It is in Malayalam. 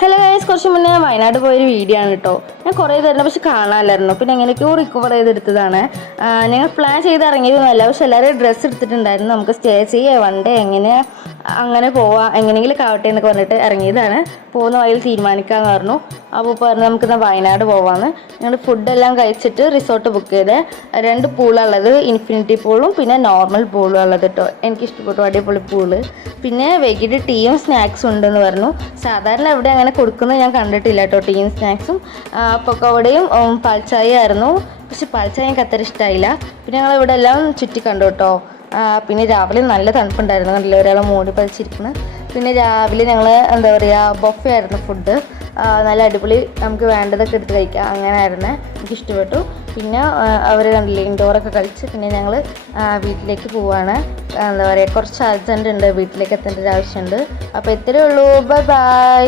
ഹലോ ഗൈസ്, കുറച്ച് മുന്നേ ഞാൻ വയനാട് പോയൊരു വീഡിയോ ആണ് കേട്ടോ. ഞാൻ കുറേ തരുന്നു പക്ഷെ കാണാനില്ലായിരുന്നു. പിന്നെ എങ്ങനെയൊക്കെയോ റിക്കവർ ചെയ്തെടുത്തതാണ്. ഞങ്ങൾ പ്ലാൻ ചെയ്ത് ഇറങ്ങിയതൊന്നുമല്ല, പക്ഷെ എല്ലാവരും ഡ്രസ്സ് എടുത്തിട്ടുണ്ടായിരുന്നു. നമുക്ക് സ്റ്റേ ചെയ്യുക, വൺ ഡേ അങ്ങനെ പോവാം, എങ്ങനെയെങ്കിലും ആവട്ടെ എന്നൊക്കെ പറഞ്ഞിട്ട് ഇറങ്ങിയതാണ്. പോകുന്ന വഴിയിൽ തീരുമാനിക്കാമെന്ന് പറഞ്ഞു. അപ്പോൾ പറഞ്ഞു നമുക്കിന്ന് വയനാട് പോവാമെന്ന്. ഞങ്ങൾ ഫുഡെല്ലാം കഴിച്ചിട്ട് റിസോർട്ട് ബുക്ക് ചെയ്ത് 2 പൂളുള്ളത്, ഇൻഫിനിറ്റി പൂളും പിന്നെ നോർമൽ പൂളും ഉള്ളത് കേട്ടോ. എനിക്കിഷ്ടപ്പെട്ടു, അടിപൊളി പൂള്. പിന്നെ വൈകിട്ട് ടീയും സ്നാക്സും ഉണ്ടെന്ന് പറഞ്ഞു. സാധാരണ എവിടെ അങ്ങനെ കൊടുക്കുന്നത് ഞാൻ കണ്ടിട്ടില്ല കേട്ടോ. ടീയും സ്നാക്സും പൊക്കവടയും പാൽച്ചായ ആയിരുന്നു. പക്ഷെ പാൽച്ചായ എനിക്ക് അത്ര ഇഷ്ടമായില്ല. പിന്നെ ഞങ്ങൾ ഇവിടെ എല്ലാം ചുറ്റി കണ്ടു കേട്ടോ. പിന്നെ രാവിലെ നല്ല തണുപ്പുണ്ടായിരുന്നു, കണ്ടില്ല ഒരാളെ മൂടി പതിച്ചിരിക്കുന്നത്. പിന്നെ രാവിലെ ഞങ്ങൾ എന്താ പറയുക, ബൊഫെ ആയിരുന്നു ഫുഡ്. നല്ല അടിപൊളി, നമുക്ക് വേണ്ടതൊക്കെ എടുത്ത് കഴിക്കാം, അങ്ങനെ ആയിരുന്നു. എനിക്കിഷ്ടപ്പെട്ടു. പിന്നെ അവർ കണ്ടില്ലേ ഇൻഡോറൊക്കെ കളിച്ച്. പിന്നെ ഞങ്ങൾ വീട്ടിലേക്ക് പോവാണ്. എന്താ പറയുക, കുറച്ച് അർജൻറ്റ് ഉണ്ട്, വീട്ടിലേക്ക് എത്തേണ്ട ഒരു ആവശ്യമുണ്ട്. അപ്പോൾ ഇത്രയേ ഉള്ളൂ. Bye bye.